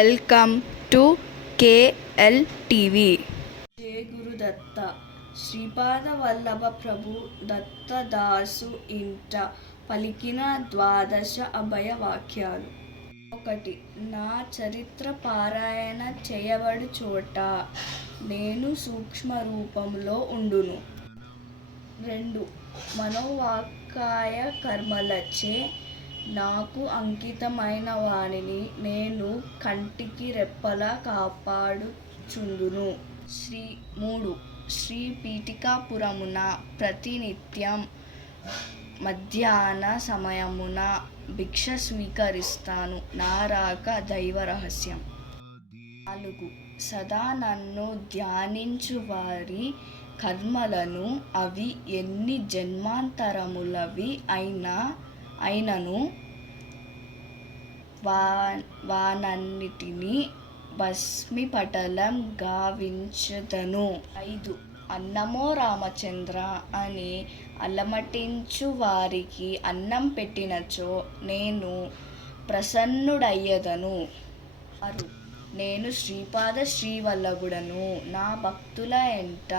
Welcome to KLTV. జయ గురుదత్త శ్రీపాద వల్లభ ప్రభు దత్తదాసు ఇంట పలికిన ద్వాదశ అభయ వాక్యాలు. 1. నా చరిత్ర పారాయణ చేయబడు చోట నేను సూక్ష్మ రూపంలో ఉండును. 2. మనోవాక్కాయ కర్మలచే నాకు అంకితమైన వానిని నేను కంటికి రెప్పలా కాపాడుచుందును. 3. శ్రీ పీఠికాపురమున ప్రతినిత్యం మధ్యాహ్న సమయమున భిక్ష స్వీకరిస్తాను. నా రాక దైవ రహస్యం. 4. సదా నన్ను ధ్యానించు వారి కర్మలను అవి ఎన్ని జన్మాంతరములవి అయినను వానన్నిటినీ భస్మీపటలం గావించెదను. 5. అన్నమో రామచంద్ర అని అలమటించు వారికి అన్నం పెట్టినచో నేను ప్రసన్నుడయ్యదను. 6. నేను శ్రీపాద శ్రీవల్లభుడను. నా భక్తుల ఎంట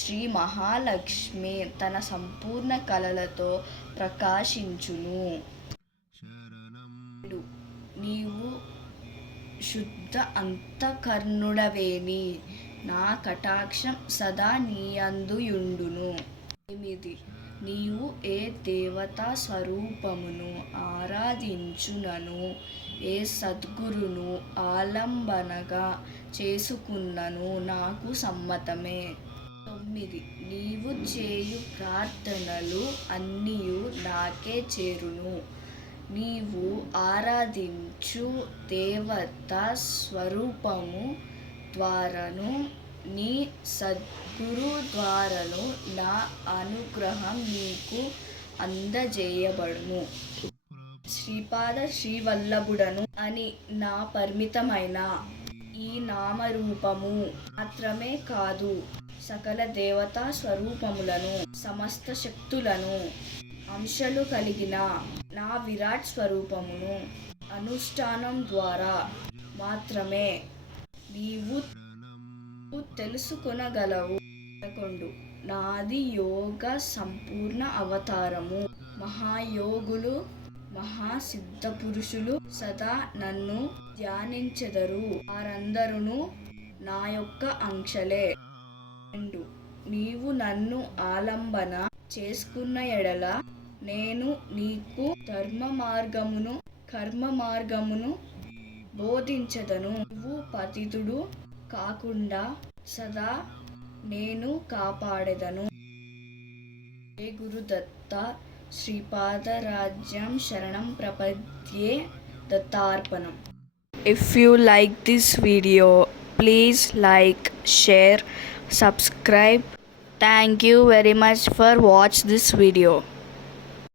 శ్రీ మహాలక్ష్మి తన సంపూర్ణ కళలతో ప్రకాశించును. 7. నీవు శుద్ధ అంతఃకరణుడవేని నా కటాక్షం సదా నీయందు యుండును. 8. నీవు ఏ దేవతా స్వరూపమును ఆరాధించునను ఏ సద్గురును ఆలంబనగా చేసుకున్నను నాకు సమ్మతమే. 9. నీవు చేయు ప్రార్థనలు అన్నియు నాకే చేరును. నీవు ఆరాధించు దేవతా స్వరూపము ద్వారాను నీ సద్గురు ద్వారాను నా అనుగ్రహం నీకు అందజేయబడును. శ్రీపాద శ్రీవల్లభుడను అని నా పరిమితమైన ఈ నామరూపము మాత్రమే కాదు, సకల దేవతా స్వరూపములను సమస్త శక్తులను అంశాలు కలిగిన నా విరాట్ స్వరూపమును అనుష్ఠానం ద్వారా మాత్రమే నీవు తెలుసుకొనగలవు. 11. నాది యోగ సంపూర్ణ అవతారము. మహాయోగులు మహాసిద్ధపురుషులు సదా నన్ను ధ్యానించెదరు. వారందరూ నా యొక్క అంశలే. 2. నీవు నన్ను ఆలంబన చేసుకున్న ఎడల నేను నీకు ధర్మ మార్గమును కర్మ మార్గమును బోధించెదను. నువ్వు పతితుడు కాకుండా సదా నేను కాపాడెదను. జయ గురుదత్త శ్రీపాదరాజ్యం శరణం ప్రపద్యే. దత్తార్పణం. If you like this video, please like, share, subscribe. Thank you very much for watch this video.